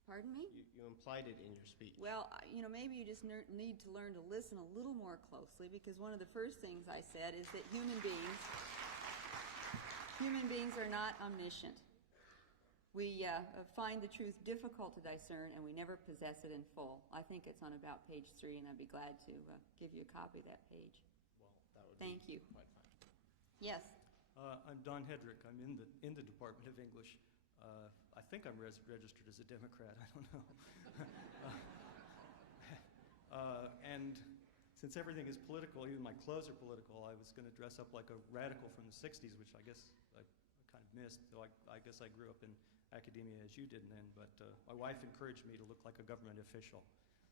Pardon me? You implied it in your speech. Well, maybe you just need to learn to listen a little more closely, because one of the first things I said is that human beings are not omniscient. We find the truth difficult to discern, and we never possess it in full. I think it's on about page 3, and I'd be glad to give you a copy of that page. Well, that would Thank be you. quite fine. Yes. I'm Don Hedrick. I'm in the Department of English. I think I'm registered as a Democrat. I don't know. And since everything is political, even my clothes are political, I was going to dress up like a radical from the 60s, which I guess I kind of missed. Though I guess I grew up in academia as you did then, but my wife encouraged me to look like a government official.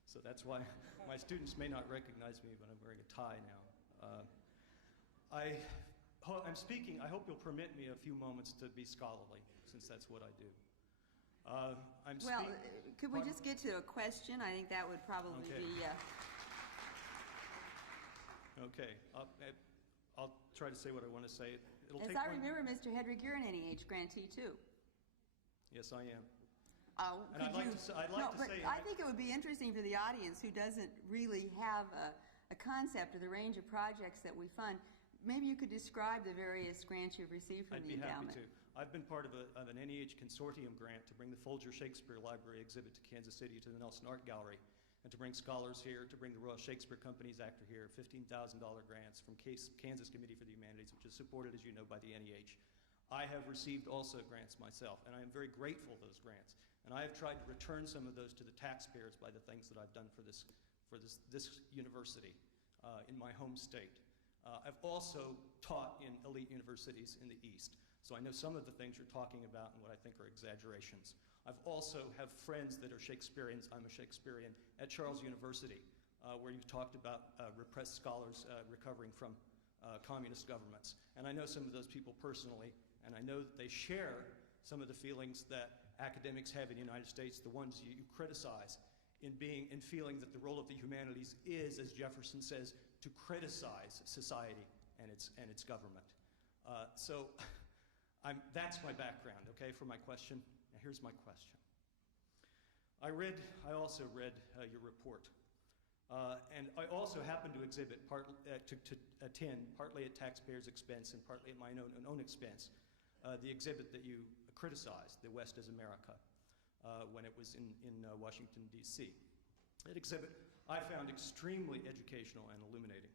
So that's why my students may not recognize me, but I'm wearing a tie now. I'm speaking, I hope you'll permit me a few moments to be scholarly, since that's what I do. Could we just get to a question? I think that would probably be... Okay. I'll try to say what I want to say. As I remember, Mr. Hedrick, you're an NEH grantee, too. Yes, I am. Oh, And I'd like to say... I think it would be interesting for the audience who doesn't really have a concept of the range of projects that we fund. Maybe you could describe the various grants you've received from the Endowment. I'd be happy to. I've been part of an NEH consortium grant to bring the Folger Shakespeare Library exhibit to Kansas City to the Nelson Art Gallery, and to bring scholars here, to bring the Royal Shakespeare Company's actor here, $15,000 grants from Kansas Committee for the Humanities, which is supported, as you know, by the NEH. I have received also grants myself, and I am very grateful for those grants. And I have tried to return some of those to the taxpayers by the things that I've done for this university in my home state. I've also taught in elite universities in the East, so I know some of the things you're talking about and what I think are exaggerations. I've also have friends that are Shakespeareans. I'm a Shakespearean at Charles University, where you've talked about repressed scholars recovering from communist governments. And I know some of those people personally, and I know that they share some of the feelings that academics have in the United States, the ones you criticize, in feeling that the role of the humanities is, as Jefferson says, to criticize society and its government. So that's my background, okay, for my question. Now here's my question. I also read your report. And I also happened to exhibit, to attend, partly at taxpayers' expense and partly at my own expense, the exhibit that you criticized, The West as America, when it was in Washington, D.C. That exhibit I found extremely educational and illuminating.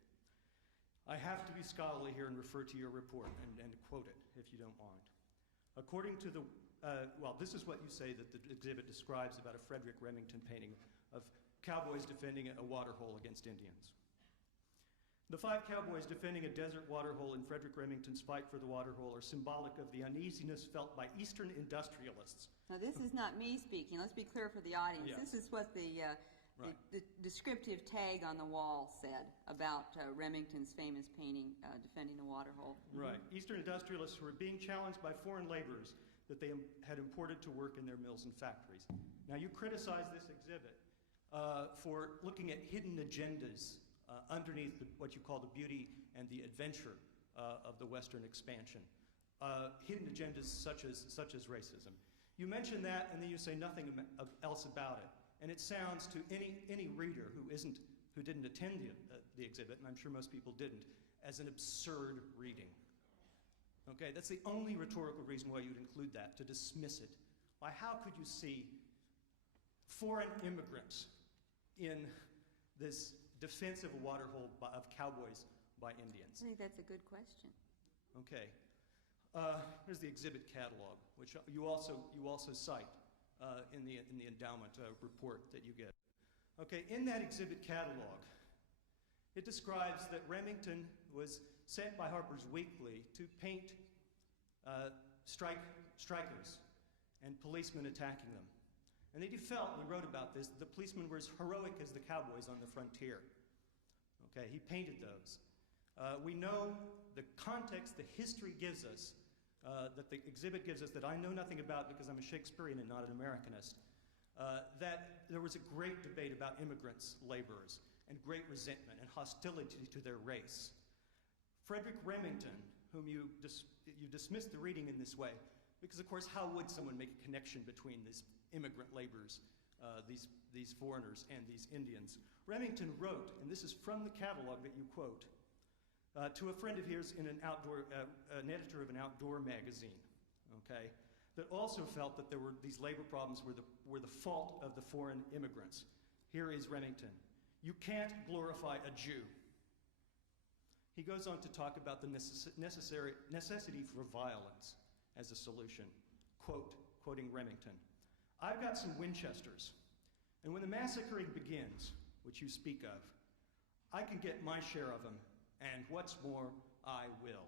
I have to be scholarly here and refer to your report and quote it, if you don't mind. According to the, this is what you say that the exhibit describes about a Frederick Remington painting of cowboys defending a water hole against Indians. The 5 cowboys defending a desert water hole in Frederick Remington's fight for the water hole are symbolic of the uneasiness felt by Eastern industrialists. Now, this is not me speaking. Let's be clear for the audience. Yes. This is what the descriptive tag on the wall said about Remington's famous painting, Defending the Water Hole. Right. Eastern industrialists who were being challenged by foreign laborers that they had imported to work in their mills and factories. Now, you criticize this exhibit for looking at hidden agendas underneath what you call the beauty and the adventure of the Western expansion. Hidden agendas such as racism. You mention that, and then you say nothing else about it. And it sounds to any reader who didn't attend the exhibit, and I'm sure most people didn't, as an absurd reading. Okay, that's the only rhetorical reason why you'd include that, to dismiss it. Why, how could you see foreign immigrants in this defense of a water hole of cowboys by Indians? I think that's a good question. Okay. Here's the exhibit catalog, which you also cite in the Endowment report that you get. Okay, in that exhibit catalog, it describes that Remington was sent by Harper's Weekly to paint strikers and policemen attacking them. And that he felt, and he wrote about this, that the policemen were as heroic as the cowboys on the frontier. Okay, he painted those. We know the context, the history gives us, that the exhibit gives us, that I know nothing about because I'm a Shakespearean and not an Americanist, that there was a great debate about immigrants, laborers, and great resentment and hostility to their race. Frederick Remington, whom you dismissed the reading in this way, because of course how would someone make a connection between these immigrant laborers, these foreigners, and these Indians? Remington wrote, and this is from the catalog that you quote, to a friend of his in an editor of an outdoor magazine, okay, that also felt that these labor problems were the fault of the foreign immigrants. Here is Remington. You can't glorify a Jew. He goes on to talk about the necessity for violence as a solution. Quoting Remington, "I've got some Winchesters, and when the massacring begins, which you speak of, I can get my share of them, and what's more, I will."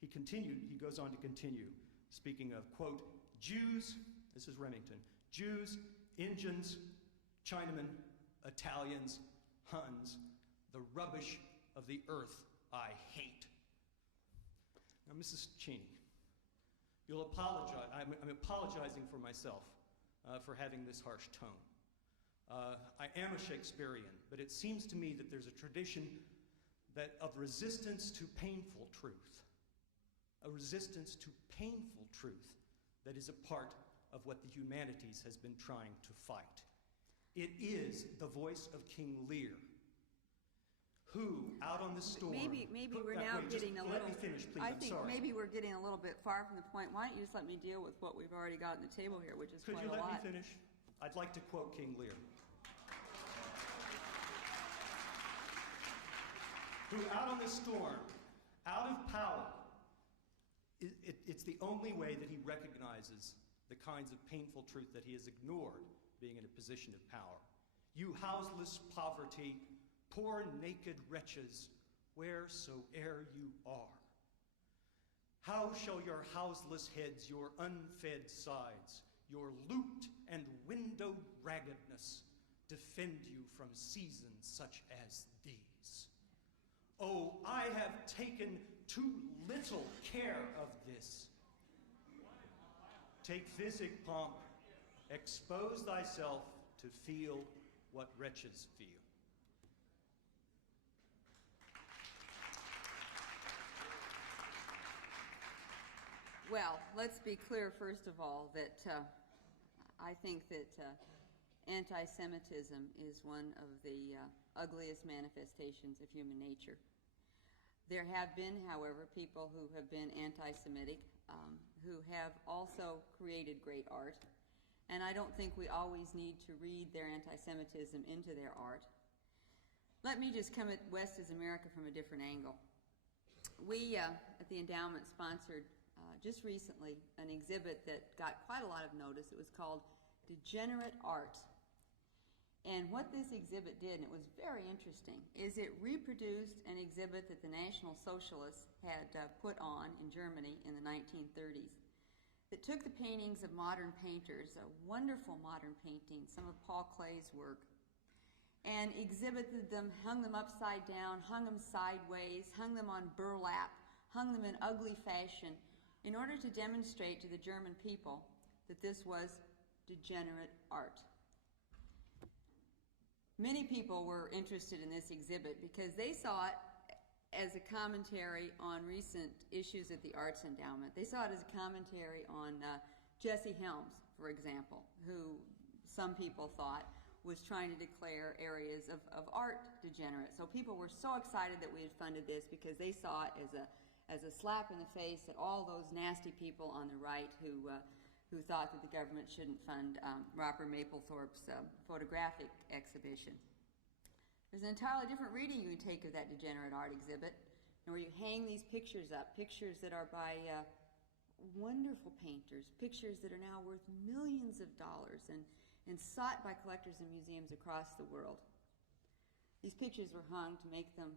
He goes on to continue, speaking of, quote, "Jews," this is Remington, "Jews, Indians, Chinamen, Italians, Huns, the rubbish of the earth I hate." Now, Mrs. Cheney, you'll apologize. I'm apologizing for myself for having this harsh tone. I am a Shakespearean, but it seems to me that there's a tradition of resistance to painful truth, a resistance to painful truth that is a part of what the humanities has been trying to fight. It is the voice of King Lear, who, out on the storm... Maybe we're now getting a little... Let me finish, please, I I'm think sorry. maybe we're getting a little bit far from the point. Why don't you just let me deal with what we've already got on the table here, which is Could quite you a lot. let me finish? I'd like to quote King Lear, who, out on the storm, out of power, it's the only way that he recognizes the kinds of painful truth that he has ignored being in a position of power. "You houseless poverty, poor naked wretches, wheresoe'er you are. How shall your houseless heads, your unfed sides, your looped and windowed raggedness defend you from seasons such as these? Oh, I have taken too little care of this. Take physic, pomp, expose thyself to feel what wretches feel. Well, let's be clear, first of all, that I think that anti-Semitism is one of the ugliest manifestations of human nature. There have been, however, people who have been anti-Semitic, who have also created great art, and I don't think we always need to read their anti-Semitism into their art. Let me just come at West as America from a different angle. We at the Endowment sponsored just recently an exhibit that got quite a lot of notice. It was called Degenerate Art. And what this exhibit did, and it was very interesting, is it reproduced an exhibit that the National Socialists had put on in Germany in the 1930s. That took the paintings of modern painters, wonderful modern paintings, some of Paul Klee's work, and exhibited them, hung them upside down, hung them sideways, hung them on burlap, hung them in ugly fashion, in order to demonstrate to the German people that this was degenerate art. Many people were interested in this exhibit because they saw it as a commentary on recent issues at the Arts Endowment. They saw it as a commentary on Jesse Helms, for example, who some people thought was trying to declare areas of art degenerate. So people were so excited that we had funded this because they saw it as a slap in the face at all those nasty people on the right who thought that the government shouldn't fund Robert Mapplethorpe's photographic exhibition. There's an entirely different reading you can take of that degenerate art exhibit, where you hang these pictures up, pictures that are by wonderful painters, pictures that are now worth millions of dollars and sought by collectors and museums across the world. These pictures were hung to make them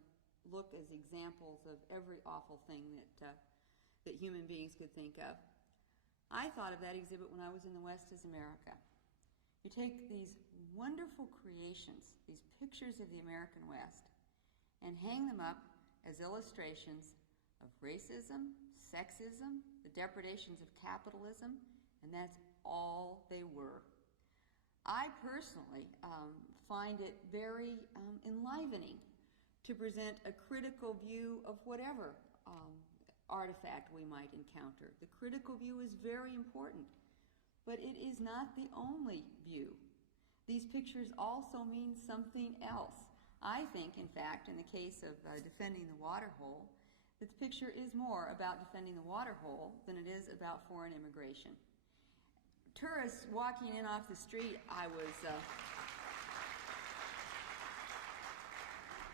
look as examples of every awful thing that human beings could think of. I thought of that exhibit when I was in the West as America. You take these wonderful creations, these pictures of the American West, and hang them up as illustrations of racism, sexism, the depredations of capitalism, and that's all they were. I personally find it very enlivening to present a critical view of whatever artifact we might encounter. The critical view is very important, but it is not the only view. These pictures also mean something else. I think, in fact, in the case of defending the water hole, that the picture is more about defending the water hole than it is about foreign immigration. Tourists walking in off the street,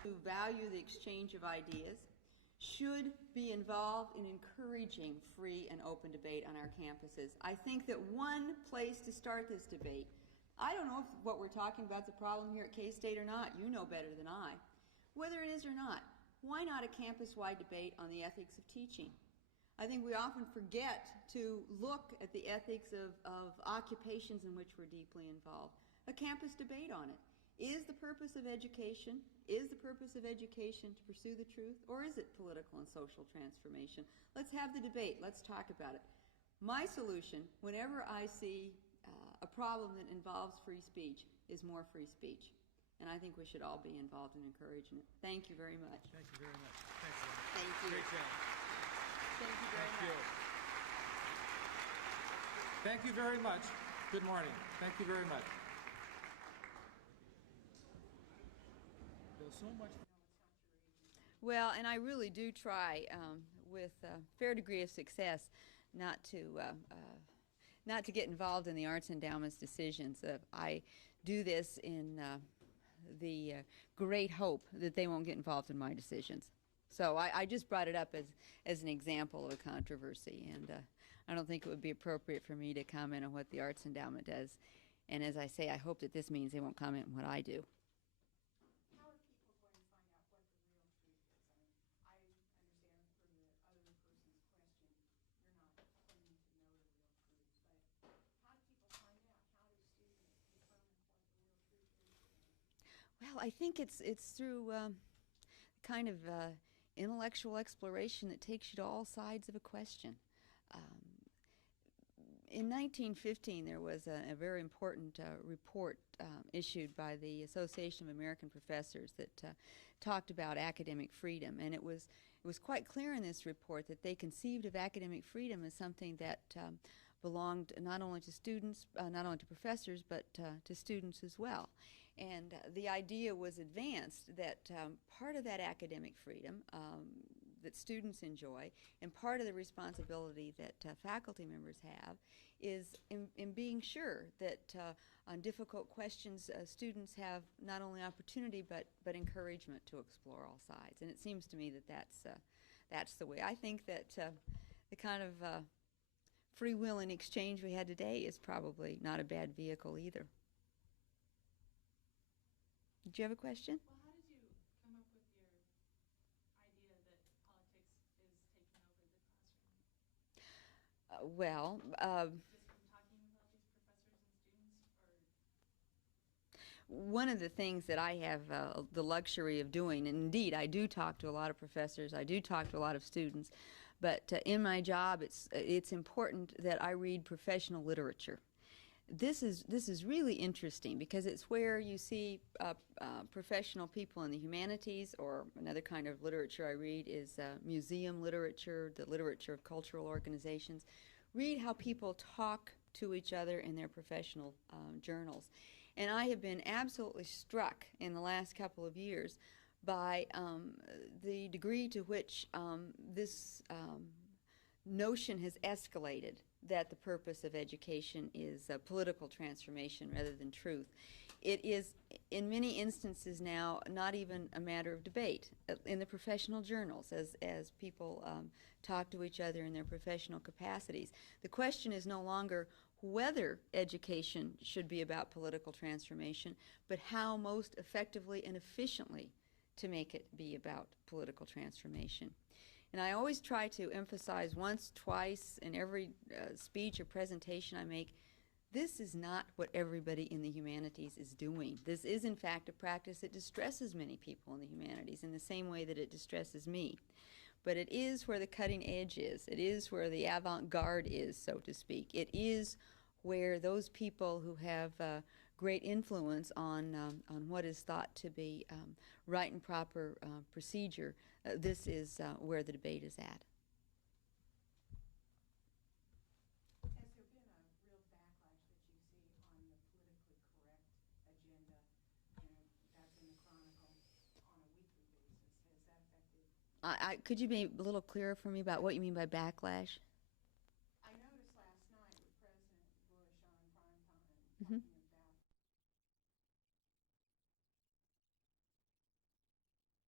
who value the exchange of ideas, should be involved in encouraging free and open debate on our campuses. I think that one place to start this debate, I don't know if what we're talking about is a problem here at K-State or not. You know better than I. Whether it is or not, why not a campus-wide debate on the ethics of teaching? I think we often forget to look at the ethics of occupations in which we're deeply involved. A campus debate on it. Is the purpose of education to pursue the truth, or is it political and social transformation? Let's have the debate. Let's talk about it. My solution, whenever I see a problem that involves free speech, is more free speech. And I think we should all be involved in encouraging it. Thank you very much. Thank you very much. Thanks, Lynne. Thank you. Great job. Thank you very much. Thank you very much. Good morning. Thank you very much. There's so much. Well, and I really do try, with a fair degree of success, not to get involved in the Arts Endowment's decisions. I do this in the great hope that they won't get involved in my decisions. So I just brought it up as an example of a controversy, and I don't think it would be appropriate for me to comment on what the Arts Endowment does. And as I say, I hope that this means they won't comment on what I do. I think it's through kind of intellectual exploration that takes you to all sides of a question. In 1915, there was a very important report issued by the Association of American Professors that talked about academic freedom, and it was quite clear in this report that they conceived of academic freedom as something that belonged not only to students, not only to professors, but to students as well. And the idea was advanced that part of that academic freedom that students enjoy and part of the responsibility that faculty members have is in being sure that on difficult questions students have not only opportunity but encouragement to explore all sides. And it seems to me that that's the way. I think that the kind of free will and exchange we had today is probably not a bad vehicle either. Did you have a question? Well, how did you come up with your idea that politics is taking over the classroom? Well, Just from talking with all these professors and students, or? one of the things that I have the luxury of doing, and indeed I do talk to a lot of professors, I do talk to a lot of students, but in my job it's important that I read professional literature. This is really interesting because it's where you see professional people in the humanities, or another kind of literature I read is museum literature, the literature of cultural organizations. Read how people talk to each other in their professional journals. And I have been absolutely struck in the last couple of years by the degree to which this notion has escalated that the purpose of education is political transformation rather than truth. It is, in many instances now, not even a matter of debate in the professional journals as people talk to each other in their professional capacities. The question is no longer whether education should be about political transformation, but how most effectively and efficiently to make it be about political transformation. And I always try to emphasize once, twice, in every speech or presentation I make, this is not what everybody in the humanities is doing. This is, in fact, a practice that distresses many people in the humanities in the same way that it distresses me. But it is where the cutting edge is. It is where the avant-garde is, so to speak. It is where those people who have great influence on what is thought to be right and proper procedure, this is where the debate is at. Has there been a real backlash that you see on the politically correct agenda, that's in the Chronicle on a weekly basis? Has that affected? Could you be a little clearer for me about what you mean by backlash? I noticed last night with President Bush on primetime Mm-hmm. talking